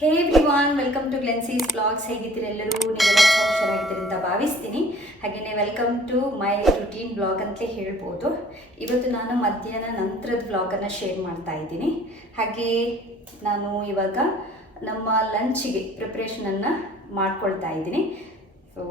Hey everyone welcome to Glency's vlogs ಹೇಗಿದ್ದೀರಿ ಎಲ್ಲರೂ? ನೀವೆಲ್ಲ ಹುಷಾರಾಗಿದ್ದೀರಿ ಅಂತ ಭಾವಿಸ್ತೀನಿ. ಹಾಗೆಯೇ welcome to my routine vlog ಅಂತಲೇ ಹೇಳ್ಬೋದು. ಇವತ್ತು ನಾನು ಮಧ್ಯಾಹ್ನ ನಂತರದ ಬ್ಲಾಗನ್ನು ಶೇರ್ ಮಾಡ್ತಾ ಇದ್ದೀನಿ. ಹಾಗೆ ನಾನು ಇವಾಗ ನಮ್ಮ ಲಂಚಿಗೆ ಪ್ರಿಪ್ರೇಷನನ್ನು ಮಾಡ್ಕೊಳ್ತಾ ಇದ್ದೀನಿ. ಸೊ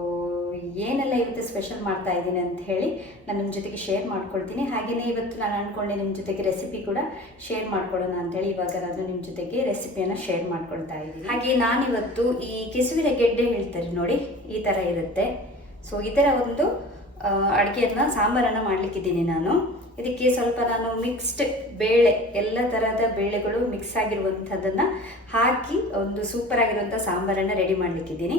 ಏನೆಲ್ಲ ಇವತ್ತು ಸ್ಪೆಷಲ್ ಮಾಡ್ತಾ ಇದ್ದೀನಿ ಅಂತ ಹೇಳಿ ನಾನು ನಿಮ್ಮ ಜೊತೆಗೆ ಶೇರ್ ಮಾಡ್ಕೊಳ್ತೀನಿ. ಹಾಗೆಯೇ ಇವತ್ತು ನಾನು ಅಂದ್ಕೊಂಡೆ ನಿಮ್ಮ ಜೊತೆಗೆ ರೆಸಿಪಿ ಕೂಡ ಶೇರ್ ಮಾಡ್ಕೊಳ್ಳೋಣ ಅಂತೇಳಿ ಇವಾಗ ನಾನು ನಿಮ್ಮ ಜೊತೆಗೆ ರೆಸಿಪಿಯನ್ನು ಶೇರ್ ಮಾಡ್ಕೊಳ್ತಾ ಇದ್ದೀನಿ. ಹಾಗೆ ನಾನಿವತ್ತು ಈ ಕೆಸುವಿನ ಗೆಡ್ಡೆ ಹೇಳ್ತಾರೆ ನೋಡಿ, ಈ ಥರ ಇರುತ್ತೆ. ಸೊ ಈ ಥರ ಒಂದು ಅಡುಗೆಯನ್ನು ಸಾಂಬಾರನ್ನು ಮಾಡಲಿಕ್ಕಿದ್ದೀನಿ ನಾನು. ಇದಕ್ಕೆ ಸ್ವಲ್ಪ ನಾನು ಮಿಕ್ಸ್ಡ್ ಬೇಳೆ, ಎಲ್ಲ ಥರದ ಬೇಳೆಗಳು ಮಿಕ್ಸ್ ಆಗಿರುವಂಥದ್ದನ್ನು ಹಾಕಿ ಒಂದು ಸೂಪರ್ ಆಗಿರುವಂಥ ಸಾಂಬಾರನ್ನು ರೆಡಿ ಮಾಡಲಿಕ್ಕಿದ್ದೀನಿ.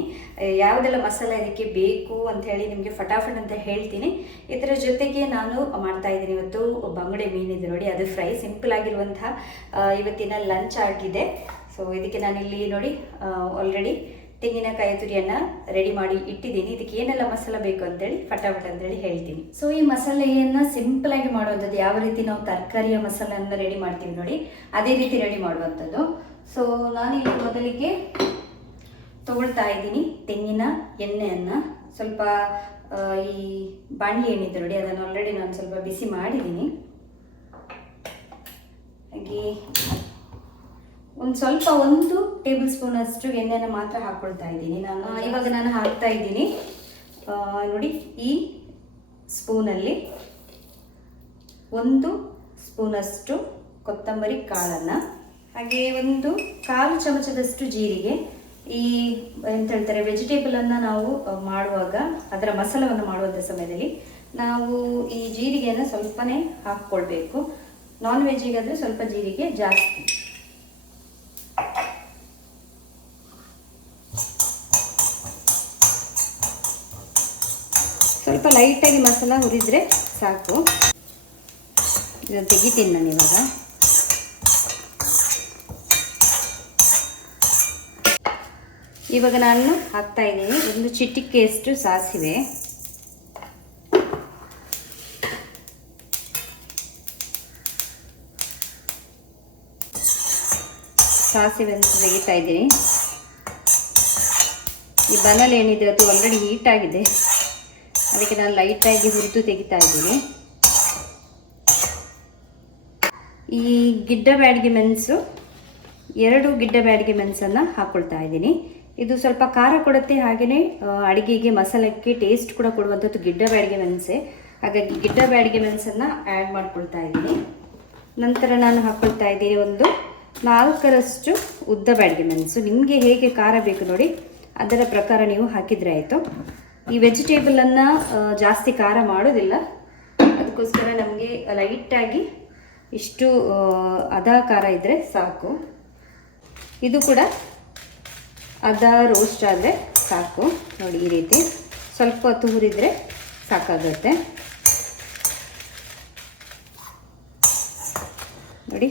ಯಾವುದೆಲ್ಲ ಮಸಾಲೆ ಇದಕ್ಕೆ ಬೇಕು ಅಂತ ಹೇಳಿ ನಿಮಗೆ ಫಟಾಫಟ್ ಅಂತ ಹೇಳ್ತೀನಿ. ಇದರ ಜೊತೆಗೆ ನಾನು ಮಾಡ್ತಾ ಇದ್ದೀನಿ ಇವತ್ತು ಬಂಗಡೆ ಮೀನಿದೆ ನೋಡಿ, ಅದು ಫ್ರೈ ಸಿಂಪಲ್ ಆಗಿರುವಂಥ ಇವತ್ತಿನ ಲಂಚ್ ಆಗಿದೆ. ಸೊ ಇದಕ್ಕೆ ನಾನಿಲ್ಲಿ ನೋಡಿ ಆಲ್ರೆಡಿ ತೆಂಗಿನಕಾಯಿ ತುರಿಯನ್ನು ರೆಡಿ ಮಾಡಿ ಇಟ್ಟಿದ್ದೀನಿ. ಇದಕ್ಕೆ ಏನೆಲ್ಲ ಮಸಾಲೆ ಬೇಕು ಅಂತೇಳಿ, ಫಟಾಫಟ್ ಅಂತೇಳಿ ಹೇಳ್ತೀನಿ. ಸೊ ಈ ಮಸಾಲೆಯನ್ನು ಸಿಂಪಲ್ ಆಗಿ ಮಾಡುವಂಥದ್ದು ಯಾವ ರೀತಿ ನಾವು ತರಕಾರಿಯ ಮಸಾಲೆಯನ್ನು ರೆಡಿ ಮಾಡ್ತೀವಿ ನೋಡಿ, ಅದೇ ರೀತಿ ರೆಡಿ ಮಾಡುವಂಥದ್ದು. ಸೊ ಇಲ್ಲಿ ಮೊದಲಿಗೆ ತಗೊಳ್ತಾ ಇದ್ದೀನಿ ತೆಂಗಿನ ಎಣ್ಣೆಯನ್ನು. ಸ್ವಲ್ಪ ಈ ಬಾಣಲಿ ಏನಿದೆ ನೋಡಿ, ಅದನ್ನು ಆಲ್ರೆಡಿ ನಾನು ಸ್ವಲ್ಪ ಬಿಸಿ ಮಾಡಿದ್ದೀನಿ. ಹಾಗೆ ಒಂದು ಸ್ವಲ್ಪ ಒಂದು ಟೇಬಲ್ ಸ್ಪೂನ್ ಅಷ್ಟು ಎಣ್ಣೆನ ಮಾತ್ರ ಹಾಕ್ಕೊಳ್ತಾ ಇದ್ದೀನಿ. ನಾನು ಇವಾಗ ನಾನು ಹಾಕ್ತಾ ಇದ್ದೀನಿ. ನೋಡಿ ಈ ಸ್ಪೂನಲ್ಲಿ ಒಂದು ಸ್ಪೂನಷ್ಟು ಕೊತ್ತಂಬರಿ ಕಾಳನ್ನು. ಹಾಗೆ ಒಂದು ಕಾಲು ಚಮಚದಷ್ಟು ಜೀರಿಗೆ. ಈ ಎಂತ ಹೇಳ್ತಾರೆ ವೆಜಿಟೇಬಲನ್ನು ನಾವು ಮಾಡುವಾಗ ಅದರ ಮಸಾಲವನ್ನು ಮಾಡುವಂಥ ಸಮಯದಲ್ಲಿ ನಾವು ಈ ಜೀರಿಗೆಯನ್ನು ಸ್ವಲ್ಪನೇ ಹಾಕ್ಕೊಳ್ಬೇಕು. ನಾನ್ ವೆಜ್ಜಿಗಾದರೆ ಸ್ವಲ್ಪ ಜೀರಿಗೆ ಜಾಸ್ತಿ. ಸ್ವಲ್ಪ ಲೈಟಾಗಿ ಮಸಾಲ ಹುರಿದ್ರೆ ಸಾಕು. ಇದನ್ನು ತೆಗಿತೀನಿ ನಾನು ಇವಾಗ. ಇವಾಗ ನಾನು ಹಾಕ್ತಾ ಇದ್ದೀನಿ. ಒಂದು ಚಿಟಿಕೆಯಷ್ಟು ಸಾಸಿವೆ. ಸಾಸಿವೆ ಅಂತ ತೆಗಿತಾ ಇದ್ದೀನಿ. ಈ ಬನಲ್ ಏನಿದೆ ಅದು ಆಲ್ರೆಡಿ ಹೀಟ್ ಆಗಿದೆ. ಅದಕ್ಕೆ ನಾನು ಲೈಟಾಗಿ ಹುರಿದು ತೆಗಿತಾ ಇದ್ದೀನಿ. ಈ ಗಿಡ್ಡ ಬ್ಯಾಡಿಗೆ ಮೆಣಸು, ಎರಡು ಗಿಡ್ಡ ಬ್ಯಾಡಿಗೆ ಮೆಣಸನ್ನು ಹಾಕ್ಕೊಳ್ತಾ ಇದ್ದೀನಿ. ಇದು ಸ್ವಲ್ಪ ಖಾರ ಕೊಡುತ್ತೆ ಹಾಗೆಯೇ ಅಡುಗೆಗೆ ಮಸಾಲಕ್ಕೆ ಟೇಸ್ಟ್ ಕೂಡ ಕೊಡುವಂಥದ್ದು ಗಿಡ್ಡ ಬ್ಯಾಡಿಗೆ ಮೆಣಸೆ. ಹಾಗಾಗಿ ಗಿಡ್ಡ ಬ್ಯಾಡಿಗೆ ಮೆಣಸನ್ನು ಆ್ಯಡ್ ಮಾಡ್ಕೊಳ್ತಾ ಇದ್ದೀನಿ. ನಂತರ ನಾನು ಹಾಕ್ಕೊಳ್ತಾ ಇದ್ದೀನಿ ಒಂದು ನಾಲ್ಕರಷ್ಟು ಉದ್ದ ಬ್ಯಾಡಿಗೆ ಮೆಣಸು. ನಿಮಗೆ ಹೇಗೆ ಖಾರ ಬೇಕು ನೋಡಿ, ಅದರ ಪ್ರಕಾರ ನೀವು ಹಾಕಿದರೆ ಆಯಿತು. ಈ ವೆಜಿಟೇಬಲನ್ನು ಜಾಸ್ತಿ ಖಾರ ಮಾಡೋದಿಲ್ಲ. ಅದಕ್ಕೋಸ್ಕರ ನಮಗೆ ಲೈಟಾಗಿ ಇಷ್ಟು ಅದ ಖಾರ ಇದ್ದರೆ ಸಾಕು. ಇದು ಕೂಡ ಅದ ರೋಸ್ಟ್ ಆದರೆ ಸಾಕು. ನೋಡಿ ಈ ರೀತಿ. ಸ್ವಲ್ಪ ಹೊತ್ತು ಹುರಿದರೆ ಸಾಕಾಗುತ್ತೆ. ನೋಡಿ.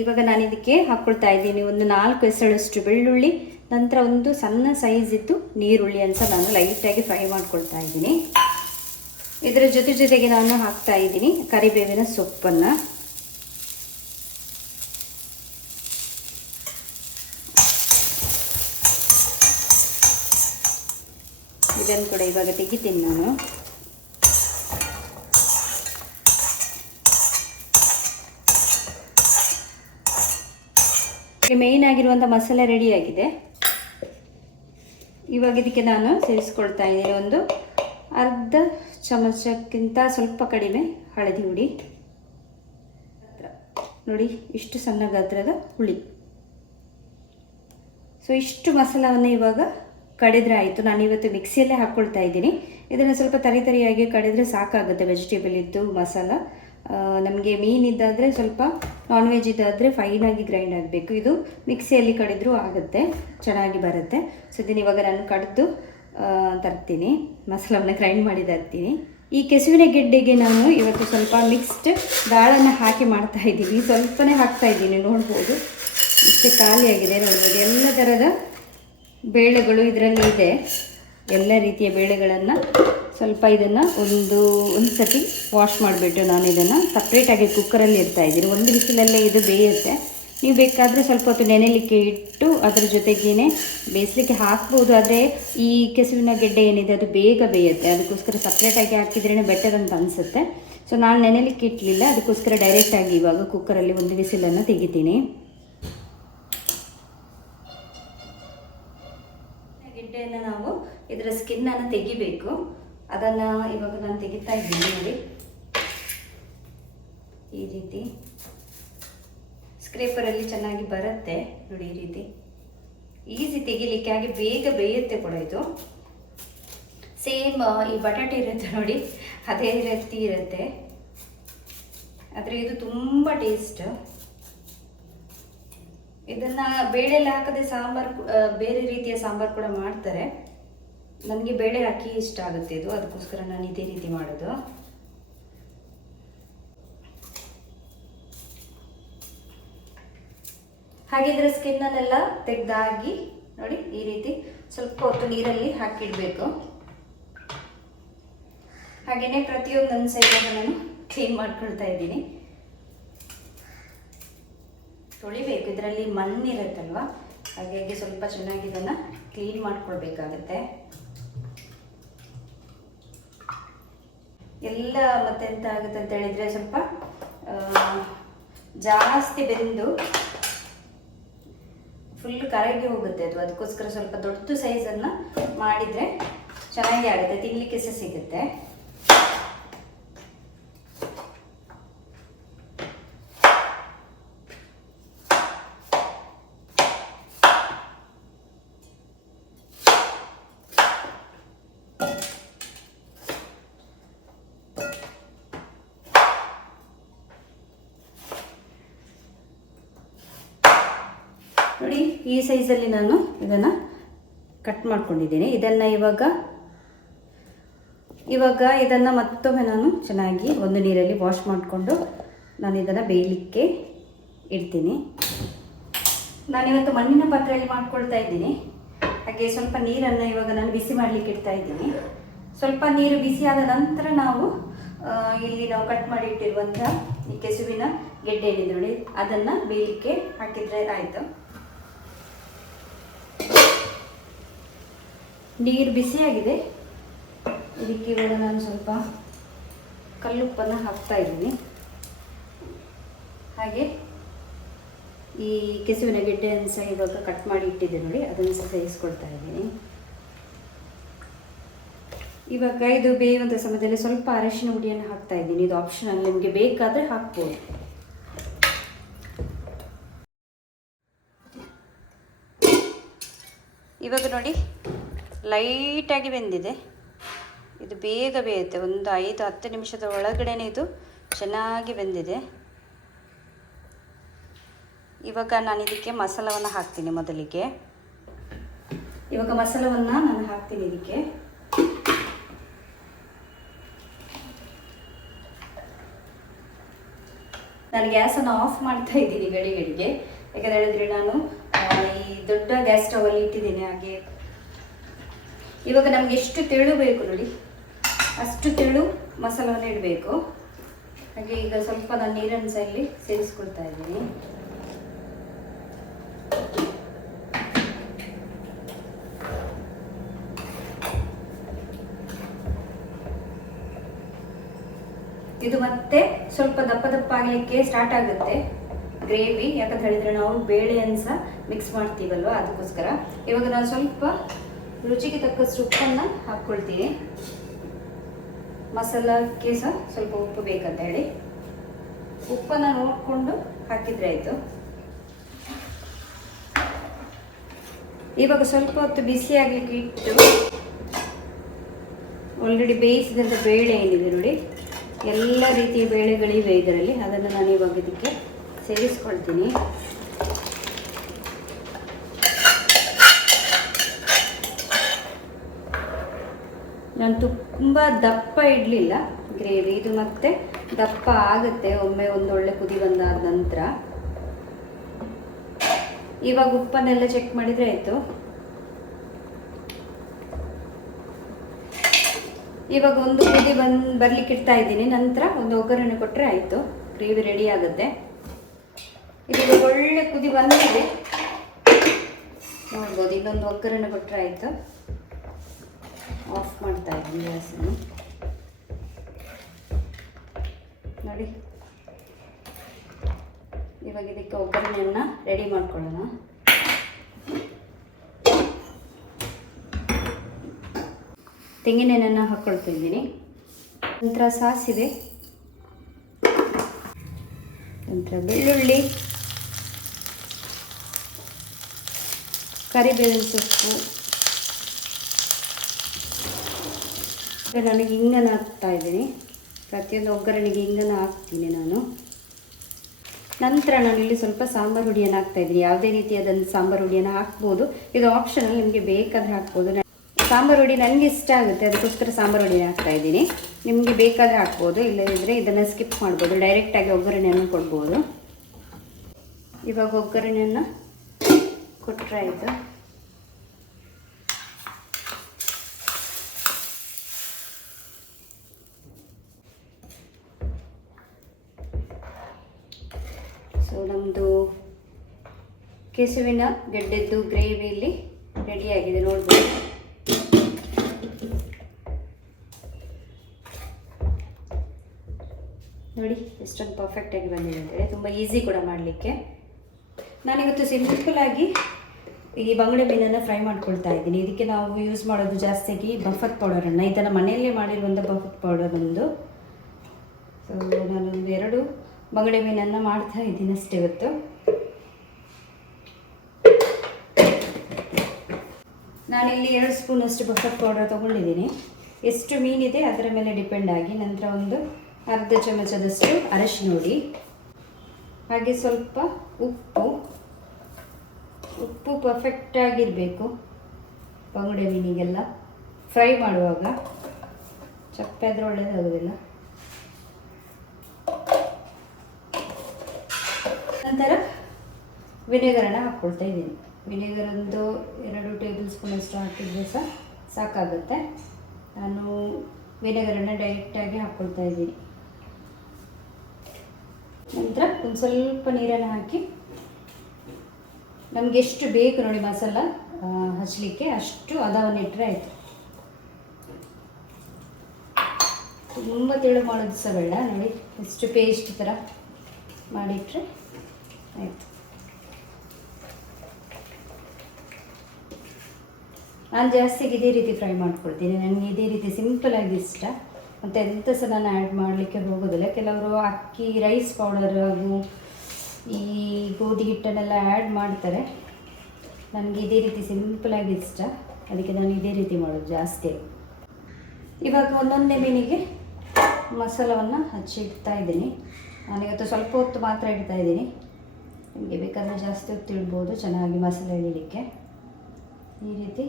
ಇವಾಗ ನಾನು ಇದಕ್ಕೆ ಹಾಕ್ಕೊಳ್ತಾ ಇದ್ದೀನಿ. ಒಂದು ನಾಲ್ಕು ಎಸಳಷ್ಟು ಬೆಳ್ಳುಳ್ಳಿ ನಂತರ ಒಂದು ಸಣ್ಣ ಸೈಜ್ ಇದ್ದು ನೀರುಳ್ಳಿ ಅಂತ ನಾನು ಲೈಟಾಗಿ ಫ್ರೈ ಮಾಡ್ಕೊಳ್ತಾ ಇದ್ದೀನಿ. ಇದರ ಜೊತೆ ಜೊತೆಗೆ ನಾನು ಹಾಕ್ತಾ ಇದ್ದೀನಿ ಕರಿಬೇವಿನ ಸೊಪ್ಪನ್ನು. ಇದನ್ನು ಕೂಡ ಇವಾಗ ತೆಗಿತೀನಿ ನಾನು. ಮೇಯ್ನ್ ಆಗಿರುವಂಥ ಮಸಾಲೆ ರೆಡಿಯಾಗಿದೆ ಇವಾಗ ಇದಕ್ಕೆ ನಾನು ಸೇರಿಸ್ಕೊಳ್ತಾ ಇದ್ದೀನಿ ಒಂದು ಅರ್ಧ ಚಮಚಕ್ಕಿಂತ ಸ್ವಲ್ಪ ಕಡಿಮೆ ಹಳದಿ ಹುಡಿ ನೋಡಿ, ಇಷ್ಟು ಸಣ್ಣ ಗಾತ್ರದ ಹುಳಿ. ಸೊ ಇಷ್ಟು ಮಸಾಲವನ್ನು ಇವಾಗ ಕಡಿದ್ರೆ ಆಯಿತು. ನಾನು ಇವತ್ತು ಮಿಕ್ಸಿಯಲ್ಲೇ ಹಾಕ್ಕೊಳ್ತಾ ಇದ್ದೀನಿ. ಇದನ್ನು ಸ್ವಲ್ಪ ತರಿ ತರಿಯಾಗಿ ಕಡಿದ್ರೆ ಸಾಕಾಗುತ್ತೆ ವೆಜಿಟೇಬಲ್ ಇದ್ದು ಮಸಾಲ. ನಮಗೆ ಮೀನಿದ್ದಾದರೆ ಸ್ವಲ್ಪ ನಾನ್ ವೆಜ್ ಇದ್ದಾದರೆ ಫೈನಾಗಿ ಗ್ರೈಂಡ್ ಆಗಬೇಕು. ಇದು ಮಿಕ್ಸಿಯಲ್ಲಿ ಕಡಿದ್ರೂ ಆಗುತ್ತೆ, ಚೆನ್ನಾಗಿ ಬರುತ್ತೆ. ಸೊ ಇದನ್ನು ಇವಾಗ ನಾನು ಕಡಿದು ತರ್ತೀನಿ. ಮಸಾಲವನ್ನು ಗ್ರೈಂಡ್ ಮಾಡಿ ತರ್ತೀನಿ. ಈ ಕೆಸುವಿನ ಗೆಡ್ಡೆಗೆ ನಾನು ಇವತ್ತು ಸ್ವಲ್ಪ ಮಿಕ್ಸ್ಡ್ ದಾಳನ್ನು ಹಾಕಿ ಮಾಡ್ತಾ ಇದ್ದೀನಿ. ಸ್ವಲ್ಪನೇ ಹಾಕ್ತಾ ಇದ್ದೀನಿ, ನೋಡ್ಬೋದು. ಇಷ್ಟೇ ಖಾಲಿಯಾಗಿದೆ ನೋಡ್ಬೋದು. ಎಲ್ಲ ಥರದ ಬೇಳೆಗಳು ಇದರಲ್ಲಿ ಇದೆ. ಎಲ್ಲ ರೀತಿಯ ಬೇಳೆಗಳನ್ನು ಸ್ವಲ್ಪ ಇದನ್ನು ಒಂದು ಒಂದು ಸತಿ ವಾಶ್ ಮಾಡಿಬಿಟ್ಟು ನಾನು ಇದನ್ನು ಸಪ್ರೇಟಾಗಿ ಕುಕ್ಕರಲ್ಲಿ ಇಡ್ತಾ ಇದ್ದೀನಿ. ಒಂದು ಬಿಸಿಲಲ್ಲೇ ಇದು ಬೇಯುತ್ತೆ. ನೀವು ಬೇಕಾದರೆ ಸ್ವಲ್ಪ ಹೊತ್ತು ನೆನೆಲಿಕ್ಕೆ ಇಟ್ಟು ಅದರ ಜೊತೆಗೇ ಬೇಯಿಸಲಿಕ್ಕೆ ಹಾಕ್ಬೋದು. ಆದರೆ ಈ ಕೆಸುವಿನ ಗೆಡ್ಡೆ ಏನಿದೆ, ಅದು ಬೇಗ ಬೇಯುತ್ತೆ. ಅದಕ್ಕೋಸ್ಕರ ಸಪ್ರೇಟಾಗಿ ಹಾಕಿದ್ರೇ ಬೆಟರ್ ಅಂತ ಅನಿಸುತ್ತೆ. ಸೊ ನಾನು ನೆನೆಲಿಕ್ಕೆ ಇಟ್ಟಲಿಲ್ಲ ಅದಕ್ಕೋಸ್ಕರ ಡೈರೆಕ್ಟಾಗಿ ಇವಾಗ ಕುಕ್ಕರಲ್ಲಿ ಒಂದು ಬಿಸಿಲನ್ನು ತೆಗಿತೀನಿ. ಗೆಡ್ಡೆಯನ್ನು ನಾವು ಇದರ ಸ್ಕಿನ್ನನ್ನು ತೆಗಿಬೇಕು. ಅದನ್ನು ಇವಾಗ ನಾನು ತೆಗಿತಾ ಇದ್ದೀನಿ ನೋಡಿ. ಈ ರೀತಿ. ಸ್ಕ್ರೇಪರಲ್ಲಿ ಚೆನ್ನಾಗಿ ಬರುತ್ತೆ ನೋಡಿ ಈ ರೀತಿ. ಈಸಿ ತೆಗಿಲಿಕ್ಕೆ ಹಾಗೆ ಬೇಗ ಬೇಯುತ್ತೆ ಕೂಡ ಇದು. ಸೇಮ್ ಈ ಬಟಾಟೆ ಇರುತ್ತೆ ನೋಡಿ. ಅದೇ ರೀತಿ ಇರುತ್ತೆ. ಆದರೆ ಇದು ತುಂಬ ಟೇಸ್ಟ್ ಇದನ್ನ ಬೇಳೆಲ್ಲ ಹಾಕದೆ ಸಾಂಬಾರು ಬೇರೆ ರೀತಿಯ ಸಾಂಬಾರು ಕೂಡ ಮಾಡ್ತಾರೆ. ನನಗೆ ಬೇಳೆ ಹಾಕಿ ಇಷ್ಟ ಆಗುತ್ತೆ ಇದು. ಅದಕ್ಕೋಸ್ಕರ ನಾನು ಇದೇ ರೀತಿ ಮಾಡೋದು. ಹಾಗೆ ಇದರ ಸ್ಕಿನ್ನನ್ನೆಲ್ಲ ತೆಗೆದಾಗಿ ನೋಡಿ ಈ ರೀತಿ ಸ್ವಲ್ಪ ಹೊತ್ತು ನೀರಲ್ಲಿ ಹಾಕಿಡಬೇಕು. ಹಾಗೆಯೇ ನನ್ನ ಸೈಡನ್ನು ನಾನು ಕ್ಲೀನ್ ಮಾಡ್ಕೊಳ್ತಾ ಇದ್ದೀನಿ. ತೊಳಿಬೇಕು. ಇದರಲ್ಲಿ ಮಣ್ಣಿರುತ್ತಲ್ವ? ಹಾಗಾಗಿ ಸ್ವಲ್ಪ ಚೆನ್ನಾಗಿ ಇದನ್ನು ಕ್ಲೀನ್ ಮಾಡ್ಕೊಳ್ಬೇಕಾಗತ್ತೆ. ಎಲ್ಲ ಮತ್ತೆ ಎಂತ ಆಗುತ್ತೆ ಅಂತ ಹೇಳಿದ್ರೆ ಸ್ವಲ್ಪ ಜಾಸ್ತಿ ಬೆಂದು ಫುಲ್ ಕರಗಿ ಹೋಗುತ್ತೆ ಅದು. ಅದಕ್ಕೋಸ್ಕರ ಸ್ವಲ್ಪ ದೊಡ್ಡ ಸೈಜನ್ನು ಮಾಡಿದರೆ ಚೆನ್ನಾಗಿ ಆಗುತ್ತೆ ತಿನ್ನಲಿಕ್ಕೆ ಸಹ ಸಿಗುತ್ತೆ. ಈ ಸೈಜಲ್ಲಿ ನಾನು ಇದನ್ನು ಕಟ್ ಮಾಡ್ಕೊಂಡಿದ್ದೀನಿ. ಇದನ್ನು ಇವಾಗ ಇವಾಗ ಇದನ್ನು ಮತ್ತೊಮ್ಮೆ ನಾನು ಚೆನ್ನಾಗಿ ಒಂದು ನೀರಲ್ಲಿ ವಾಶ್ ಮಾಡಿಕೊಂಡು ನಾನು ಇದನ್ನು ಬೇಯಲಿಕ್ಕೆ ಇಡ್ತೀನಿ. ನಾನಿವತ್ತು ಮಣ್ಣಿನ ಪಾತ್ರೆಯಲ್ಲಿ ಮಾಡ್ಕೊಳ್ತಾ ಇದ್ದೀನಿ. ಹಾಗೆ ಸ್ವಲ್ಪ ನೀರನ್ನು ಇವಾಗ ನಾನು ಬಿಸಿ ಮಾಡಲಿಕ್ಕೆ ಇಡ್ತಾ ಇದ್ದೀನಿ. ಸ್ವಲ್ಪ ನೀರು ಬಿಸಿಯಾದ ನಂತರ ನಾವು ಇಲ್ಲಿ ನಾವು ಕಟ್ ಮಾಡಿ ಇಟ್ಟಿರುವಂಥ ಈ ಕೆಸುವಿನ ಗೆಡ್ಡೆ ಏನಿದೆ ನೋಡಿ, ಅದನ್ನು ಬೇಯಲಿಕ್ಕೆ ಹಾಕಿದರೆ ಆಯಿತು. ನೀರು ಬಿಸಿಯಾಗಿದೆ. ಇದಕ್ಕೆ ಇವಾಗ ನಾನು ಸ್ವಲ್ಪ ಕಲ್ಲುಪ್ಪನ್ನು ಹಾಕ್ತಾ ಇದ್ದೀನಿ. ಹಾಗೆ ಈ ಕೆಸುವಿನ ಗೆಡ್ಡೆಯನ್ನು ಸಹ ಇವಾಗ ಕಟ್ ಮಾಡಿ ಇಟ್ಟಿದ್ದೆ ನೋಡಿ, ಅದನ್ನು ಸಹ ಸೇರಿಸ್ಕೊಳ್ತಾ ಇದ್ದೀನಿ. ಇವಾಗ ಇದು ಬೇಯುವಂಥ ಸಮಯದಲ್ಲಿ ಸ್ವಲ್ಪ ಅರಶಿನ ಹುಡಿಯನ್ನು ಹಾಕ್ತಾ ಇದ್ದೀನಿ. ಇದು ಆಪ್ಷನಲ್ ನಿಮಗೆ ಬೇಕಾದರೆ ಹಾಕ್ಬೋದು. ಇವಾಗ ನೋಡಿ ಲೈಟಾಗಿ ಬೆಂದಿದೆ. ಇದು ಬೇಗ ಬೇಯುತ್ತೆ. ಒಂದು ಐದು, ಹತ್ತು ನಿಮಿಷದ ಒಳಗಡೆನೆ ಇದು ಚೆನ್ನಾಗಿ ಬೆಂದಿದೆ. ಇವಾಗ ನಾನು ಇದಕ್ಕೆ ಮಸಾಲವನ್ನು ಹಾಕ್ತೀನಿ ಮೊದಲಿಗೆ. ಇವಾಗ ಮಸಾಲವನ್ನು ನಾನು ಹಾಕ್ತೀನಿ ಇದಕ್ಕೆ. ನಾನು ಗ್ಯಾಸನ್ನು ಆಫ್ ಮಾಡ್ತಾ ಇದ್ದೀನಿ ಗಡಿ ಗಡಿಗೆ ಯಾಕಂತ ಹೇಳಿದ್ರೆ ನಾನು ಈ ದೊಡ್ಡ ಗ್ಯಾಸ್ ಸ್ಟವಲ್ಲಿ ಇಟ್ಟಿದ್ದೀನಿ ಹಾಗೆ. ಇವಾಗ ನಮ್ಗೆ ಎಷ್ಟು ತೆಳು ಬೇಕು ನೋಡಿ. ಅಷ್ಟು ತೆಳು ಮಸಾಲವನ್ನು ಇಡಬೇಕು. ಹಾಗೆ ಈಗ ಸ್ವಲ್ಪ ನಾನು ನೀರನ್ನು ಸಹ ಇಲ್ಲಿ ಸೇರಿಸ್ಕೊಳ್ತಾ ಇದ್ದೀನಿ. ಇದು ಮತ್ತೆ ಸ್ವಲ್ಪ ದಪ್ಪ ದಪ್ಪ ಆಗಲಿಕ್ಕೆ ಸ್ಟಾರ್ಟ್ ಆಗುತ್ತೆ. ಗ್ರೇವಿ ಯಾಕಂತ ಹೇಳಿದ್ರೆ ನಾವು ಬೇಳೆಯನ್ನು ಸಹ ಮಿಕ್ಸ್ ಮಾಡ್ತೀವಲ್ವ ಅದಕ್ಕೋಸ್ಕರ. ಇವಾಗ ನಾನು ಸ್ವಲ್ಪ ರುಚಿಗೆ ತಕ್ಕಷ್ಟು ಉಪ್ಪನ್ನು ಹಾಕ್ಕೊಳ್ತೀನಿ. ಮಸಾಲಕ್ಕೆ ಸಹ ಸ್ವಲ್ಪ ಉಪ್ಪು ಬೇಕಂತ ಹೇಳಿ. ಉಪ್ಪನ್ನು ನೋಡಿಕೊಂಡು ಹಾಕಿದ್ರೆ ಆಯಿತು. ಇವಾಗ ಸ್ವಲ್ಪ ಹೊತ್ತು ಬಿಸಿ ಆಗಲಿಕ್ಕೆ ಇಟ್ಟು ಆಲ್ರೆಡಿ ಬೇಯಿಸಿದಂಥ ಬೇಳೆ ಏನಿದೆ ನೋಡಿ, ಎಲ್ಲ ರೀತಿಯ ಬೇಳೆಗಳಿವೆ ಇದರಲ್ಲಿ. ಅದನ್ನು ನಾನು ಇವಾಗ ಇದಕ್ಕೆ ಸೇರಿಸ್ಕೊಳ್ತೀನಿ. ನಾನು ತುಂಬ ದಪ್ಪ ಇಡಲಿಲ್ಲ ಗ್ರೇವಿ. ಇದು ಮತ್ತೆ ದಪ್ಪ ಆಗುತ್ತೆ, ಒಮ್ಮೆ ಒಂದು ಒಳ್ಳೆ ಕುದಿ ಬಂದಾದ ನಂತರ. ಇವಾಗ ಉಪ್ಪನ್ನೆಲ್ಲ ಚೆಕ್ ಮಾಡಿದರೆ ಆಯಿತು. ಇವಾಗ ಒಂದು ಕುದಿ ಬಂದ್, ಬರ್ಲಿಕ್ಕೆ ಇಡ್ತಾ ಇದ್ದೀನಿ. ನಂತರ ಒಂದು ಒಗ್ಗರಣೆ ಕೊಟ್ಟರೆ ಆಯಿತು. ಗ್ರೇವಿ ರೆಡಿ ಆಗುತ್ತೆ. ಇದು ಒಳ್ಳೆ ಕುದಿ ಬಂದಿದೆ. ನೋಡ್ಬೋದು, ಇನ್ನೊಂದು ಒಗ್ಗರಣೆ ಕೊಟ್ಟರೆ ಆಯಿತು. ಆಫ್ ಮಾಡ್ತಾ ಇದ್ದೀನಿ ಗ್ಯಾಸನ್ನು ನೋಡಿ. ಇವಾಗ ಇದಕ್ಕೆ ಒಗ್ಗರಣೆಯನ್ನು ರೆಡಿ ಮಾಡ್ಕೊಳ್ಳೋಣ. ತೆಂಗಿನೆಣ್ಣೆಯನ್ನು ಹಾಕ್ಕೊಳ್ತಿದ್ದೀನಿ ನಂತರ ಸಾಸಿವೆ. ನಂತರ ಬೆಳ್ಳುಳ್ಳಿ. ಕರಿಬೇವಿನ ಸೊಪ್ಪು. ನನಗೆ ಹಿಂಗನ ಹಾಕ್ತಾ ಇದ್ದೀನಿ. ಪ್ರತಿಯೊಂದು ಒಗ್ಗರಣೆಗೆ ಹಿಂಗನ ಹಾಕ್ತೀನಿ ನಾನು. ನಂತರ ನಾನು ಇಲ್ಲಿ ಸ್ವಲ್ಪ ಸಾಂಬಾರು ಹುಡಿಯನ್ನು ಹಾಕ್ತಾ ಇದ್ದೀನಿ. ಯಾವುದೇ ರೀತಿಯಾದಂಥ ಸಾಂಬಾರು ಹುಡಿಯನ್ನು ಹಾಕ್ಬೋದು. ಇದು ಆಪ್ಷನಲ್ ನಿಮಗೆ ಬೇಕಾದರೆ ಹಾಕ್ಬೋದು. ಸಾಂಬಾರು ಹುಡಿ ನನಗೆ ಇಷ್ಟ ಆಗುತ್ತೆ. ಅದಕ್ಕೋಸ್ಕರ ಸಾಂಬಾರು ಹುಡಿನ ಹಾಕ್ತಾ ಇದ್ದೀನಿ. ನಿಮಗೆ ಬೇಕಾದರೆ ಹಾಕ್ಬೋದು. ಇಲ್ಲದಿದ್ದರೆ ಇದನ್ನು ಸ್ಕಿಪ್ ಮಾಡ್ಬೋದು. ಡೈರೆಕ್ಟಾಗಿ ಒಗ್ಗರಣೆಯನ್ನು ಕೊಡ್ಬೋದು. ಇವಾಗ ಒಗ್ಗರಣೆಯನ್ನು ಕೊಟ್ಟರೆ ಆಯಿತು ಸೊ ನಮ್ಮದು ಕೆಸುವಿನ ಗೆಡ್ಡೆದ್ದು ಗ್ರೇವಿ ಇಲ್ಲಿ ರೆಡಿಯಾಗಿದೆ, ನೋಡ್ಬೋದು. ನೋಡಿ, ಎಷ್ಟೊಂದು ಪರ್ಫೆಕ್ಟಾಗಿ ಬಂದಿದೆ ಅಂತೇಳಿ, ತುಂಬ ಈಸಿ ಕೂಡ ಮಾಡಲಿಕ್ಕೆ. ನಾನಿವತ್ತು ಸಿಂಪಲಾಗಿ ಈ ಬಂಗಡೆ ಮೀನನ್ನು ಫ್ರೈ ಮಾಡ್ಕೊಳ್ತಾ ಇದ್ದೀನಿ. ಇದಕ್ಕೆ ನಾವು ಯೂಸ್ ಮಾಡೋದು ಜಾಸ್ತಿಯಾಗಿ ಬಫತ್ ಪೌಡರನ್ನು ಇದನ್ನು ಮನೆಯಲ್ಲೇ ಮಾಡಿರುವಂಥ ಬಫತ್ ಪೌಡರ್ ಒಂದು. ಸೊ ನಾನೊಂದು ಎರಡು ಬಂಗಡೆ ಮೀನನ್ನು ಮಾಡ್ತಾ ಇದ್ದೀನಿ ಅಷ್ಟೇ ಇವತ್ತು. ನಾನಿಲ್ಲಿ ಎರಡು ಸ್ಪೂನಷ್ಟು ಬಸಪ್ ಪೌಡರ್ ತೊಗೊಂಡಿದ್ದೀನಿ. ಎಷ್ಟು ಮೀನಿದೆ ಅದರ ಮೇಲೆ ಡಿಪೆಂಡ್ ಆಗಿ ನಂತರ ಒಂದು ಅರ್ಧ ಚಮಚದಷ್ಟು ಅರಶಿನೋಡಿ ಹಾಗೆ ಸ್ವಲ್ಪ ಉಪ್ಪು. ಉಪ್ಪು ಪರ್ಫೆಕ್ಟಾಗಿರಬೇಕು ಬಂಗುಡೆ ಮೀನಿಗೆಲ್ಲ ಫ್ರೈ ಮಾಡುವಾಗ ಚಪ್ಪೆ ಆದರೆ ಒಳ್ಳೆಯದಾಗೋದಿಲ್ಲ ನಂತರ ವಿನೆಗರನ್ನ ಹಾಕ್ಕೊಳ್ತಾ ಇದ್ದೀನಿ. ವಿನೆಗರ್ ಎರಡು ಟೇಬಲ್ ಸ್ಪೂನಷ್ಟು ಹಾಕಿದ್ರೆ ಸಹ ಸಾಕಾಗುತ್ತೆ. ನಾನು ವಿನೆಗರನ್ನು ಡೈರೆಕ್ಟಾಗಿ ಹಾಕ್ಕೊಳ್ತಾ ಇದ್ದೀನಿ. ನಂತರ ಒಂದು ಸ್ವಲ್ಪ ನೀರನ್ನು ಹಾಕಿ, ನಮಗೆ ಎಷ್ಟು ಬೇಕು ನೋಡಿ ಮಸಾಲ ಹಚ್ಚಲಿಕ್ಕೆ ಅಷ್ಟು ಹದವನ್ನು ಇಟ್ಟರೆ ಆಯಿತು. ತುಂಬ ತೆಳು ಮಾಡೋದು ಸಹ ಬೇಡ ನೋಡಿ, ಎಷ್ಟು ಪೇಸ್ಟ್ ಥರ ಮಾಡಿಟ್ರೆ ಆಯಿತು. ನಾನು ಜಾಸ್ತಿ ಇದೇ ರೀತಿ ಫ್ರೈ ಮಾಡ್ಕೊಳ್ತೀನಿ. ನನಗೆ ಇದೇ ರೀತಿ ಸಿಂಪಲಾಗಿ ಇಷ್ಟ. ಮತ್ತು ಎಂಥ ಸಹ ನಾನು ಆ್ಯಡ್ ಮಾಡಲಿಕ್ಕೆ ಹೋಗೋದಿಲ್ಲ. ಕೆಲವರು ಅಕ್ಕಿ ರೈಸ್ ಪೌಡರ್ ಹಾಗೂ ಈ ಗೋಧಿ ಹಿಟ್ಟನ್ನೆಲ್ಲ ಆ್ಯಡ್ ಮಾಡ್ತಾರೆ. ನನಗೆ ಇದೇ ರೀತಿ ಸಿಂಪಲಾಗಿ ಇಷ್ಟ. ಅದಕ್ಕೆ ನಾನು ಇದೇ ರೀತಿ ಮಾಡೋದು ಜಾಸ್ತಿ. ಇವಾಗ ಒಂದೊಂದೇ ಮೀನಿಗೆ ಮಸಾಲವನ್ನು ಹಚ್ಚಿ ಇಡ್ತಾ ಇದ್ದೀನಿ. ನಾನಿವತ್ತು ಸ್ವಲ್ಪ ಹೊತ್ತು ಮಾತ್ರ ಇಡ್ತಾ ಇದ್ದೀನಿ. ನಿಮಗೆ ಬೇಕಾದರೆ ಜಾಸ್ತಿ ಹೊತ್ತು ಇಡ್ಬೋದು. ಚೆನ್ನಾಗಿ ಮಸಾಲೆ ಇಡಲಿಕ್ಕೆ ಈ ರೀತಿ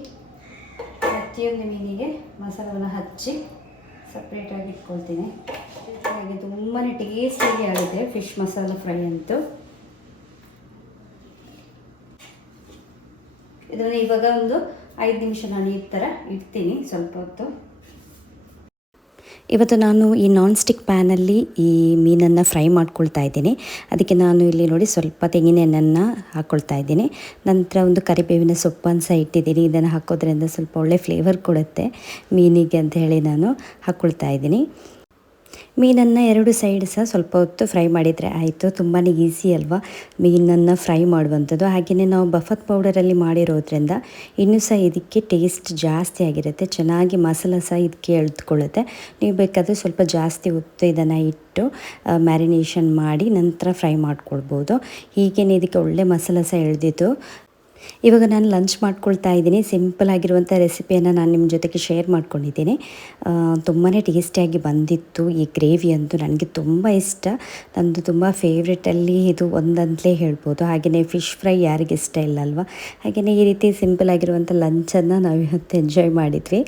ಪ್ರತಿಯೊಂದು ಮೀನಿಗೆ ಮಸಾಲವನ್ನು ಹಚ್ಚಿ ಸಪ್ರೇಟಾಗಿ ಇಟ್ಕೊಳ್ತೀನಿ. ಹಾಗೆ ತುಂಬಾ ಟೇಸ್ಟಿಯಾಗಿ ಆಗುತ್ತೆ ಫಿಶ್ ಮಸಾಲ ಫ್ರೈ ಅಂತೂ. ಇದನ್ನು ಇವಾಗ ಒಂದು ಐದು ನಿಮಿಷ ನಾನು ಈ ಥರ ಇಡ್ತೀನಿ ಸ್ವಲ್ಪ ಹೊತ್ತು. ಇವತ್ತು ನಾನು ಈ ನಾನ್ ಸ್ಟಿಕ್ ಪ್ಯಾನಲ್ಲಿ ಈ ಮೀನನ್ನು ಫ್ರೈ ಮಾಡ್ಕೊಳ್ತಾ ಇದ್ದೀನಿ. ಅದಕ್ಕೆ ನಾನು ಇಲ್ಲಿ ನೋಡಿ ಸ್ವಲ್ಪ ತೆಂಗಿನೆಣ್ಣನ್ನು ಹಾಕ್ಕೊಳ್ತಾ ಇದ್ದೀನಿ. ನಂತರ ಒಂದು ಕರಿಬೇವಿನ ಸೊಪ್ಪನ್ನು ಸಹ ಇಟ್ಟಿದ್ದೀನಿ. ಇದನ್ನು ಹಾಕೋದ್ರಿಂದ ಸ್ವಲ್ಪ ಒಳ್ಳೆ ಫ್ಲೇವರ್ ಕೊಡುತ್ತೆ ಮೀನಿಗೆ ಅಂತ ಹೇಳಿ ನಾನು ಹಾಕ್ಕೊಳ್ತಾ ಇದ್ದೀನಿ. ಮೀನನ್ನು ಎರಡು ಸೈಡ್ ಸಹ ಸ್ವಲ್ಪ ಹೊತ್ತು ಫ್ರೈ ಮಾಡಿದರೆ ಆಯಿತು. ತುಂಬಾ ಈಸಿ ಅಲ್ವಾ? ಮೀನನ್ನು ಫ್ರೈ ಮಾಡುವಂಥದ್ದು. ಹಾಗೆಯೇ ನಾವು ಬಫತ್ ಪೌಡರಲ್ಲಿ ಮಾಡಿರೋದ್ರಿಂದ ಇನ್ನೂ ಸಹ ಇದಕ್ಕೆ ಟೇಸ್ಟ್ ಜಾಸ್ತಿ ಆಗಿರುತ್ತೆ. ಚೆನ್ನಾಗಿ ಮಸಾಲ ಸಹ ಇದಕ್ಕೆ ಎಳೆದುಕೊಳ್ಳುತ್ತೆ ನೀವು ಬೇಕಾದರೆ ಸ್ವಲ್ಪ ಜಾಸ್ತಿ ಹೊತ್ತು ಇದನ್ನು ಇಟ್ಟು ಮ್ಯಾರಿನೇಷನ್ ಮಾಡಿ ನಂತರ ಫ್ರೈ ಮಾಡ್ಕೊಳ್ಬೋದು. ಹೀಗೇನೆ ಇದಕ್ಕೆ ಒಳ್ಳೆ ಮಸಾಲ ಸಹ ಎಳೆದಿದ್ದು ಇವಾಗ ನಾನು ಲಂಚ್ ಮಾಡ್ಕೊಳ್ತಾ ಇದ್ದೀನಿ. ಸಿಂಪಲ್ ಆಗಿರುವಂಥ ರೆಸಿಪಿಯನ್ನು ನಾನು ನಿಮ್ಮ ಜೊತೆಗೆ ಶೇರ್ ಮಾಡ್ಕೊಂಡಿದ್ದೀನಿ. ತುಂಬಾ ಟೇಸ್ಟಿಯಾಗಿ ಬಂದಿತ್ತು ಈ ಗ್ರೇವಿ ಅಂತೂ. ನನಗೆ ತುಂಬ ಇಷ್ಟ. ನಂದು ತುಂಬ ಫೇವ್ರೆಟಲ್ಲಿ ಇದು ಒಂದಂತಲೇ ಹೇಳ್ಬೋದು. ಹಾಗೆಯೇ ಫಿಶ್ ಫ್ರೈ ಯಾರಿಗೆ ಇಷ್ಟ ಇಲ್ಲ ಅಲ್ವಾ? ಹಾಗೆಯೇ ಈ ರೀತಿ ಸಿಂಪಲ್ ಆಗಿರುವಂಥ ಲಂಚನ್ನು ನಾವು ಇವತ್ತು ಎಂಜಾಯ್ ಮಾಡಿದ್ವಿ.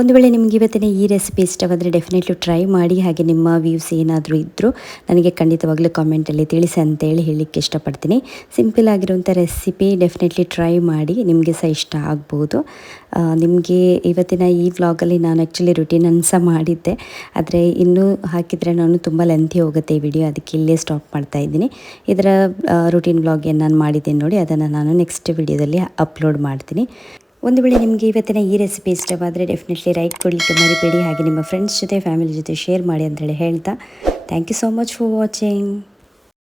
ಒಂದು ವೇಳೆ ನಿಮಗೆ ಇವತ್ತಿನ ಈ ರೆಸಿಪಿ ಇಷ್ಟವಾದರೆ ಡೆಫಿನೆಟ್ಲಿ ಟ್ರೈ ಮಾಡಿ ಹಾಗೆ ನಿಮ್ಮ ವ್ಯೂಸ್ ಏನಾದರೂ ಇದ್ದರೂ ನನಗೆ ಖಂಡಿತವಾಗ್ಲೂ ಕಾಮೆಂಟಲ್ಲಿ ತಿಳಿಸಿ ಅಂತೇಳಿ ಹೇಳಲಿಕ್ಕೆ ಇಷ್ಟಪಡ್ತೀನಿ. ಸಿಂಪಲ್ ಆಗಿರುವಂಥ ರೆಸಿಪಿ ಡೆಫಿನೆಟ್ಲಿ ಟ್ರೈ ಮಾಡಿ ನಿಮಗೆ ಸಹ ಇಷ್ಟ ಆಗ್ಬೋದು. ನಿಮಗೆ ಇವತ್ತಿನ ಈ ವ್ಲಾಗಲ್ಲಿ ನಾನು ಆ್ಯಕ್ಚುಲಿ ರುಟೀನನ್ನು ಸಹ ಮಾಡಿದ್ದೆ. ಆದರೆ ಇನ್ನೂ ಹಾಕಿದರೆ ನಾನು ತುಂಬ ಲೆಂತಿ ಹೋಗುತ್ತೆ ಈ ವಿಡಿಯೋ ಅದಕ್ಕೆ ಇಲ್ಲೇ ಸ್ಟಾಪ್ ಮಾಡ್ತಾ ಇದ್ದೀನಿ. ಇದರ ರುಟೀನ್ ವ್ಲಾಗ್ ಏನು ನಾನು ಮಾಡಿದ್ದೇನೆ ನೋಡಿ, ಅದನ್ನು ನಾನು ನೆಕ್ಸ್ಟ್ ವಿಡಿಯೋದಲ್ಲಿ ಅಪ್ಲೋಡ್ ಮಾಡ್ತೀನಿ. ಒಂದು ವೇಳೆ ನಿಮಗೆ ಇವತ್ತಿನ ಈ ರೆಸಿಪಿ ಇಷ್ಟವಾದರೆ ಡೆಫಿನೆಟ್ಲಿ ರೈಟ್ ಕೊಡಲಿಕ್ಕೆ ಮರಿಬೇಡಿ. ಹಾಗೆ ನಿಮ್ಮ ಫ್ರೆಂಡ್ಸ್ ಜೊತೆ ಫ್ಯಾಮಿಲಿ ಜೊತೆ ಶೇರ್ ಮಾಡಿ ಅಂತೇಳಿ ಹೇಳ್ತಾ. Thank you so much for watching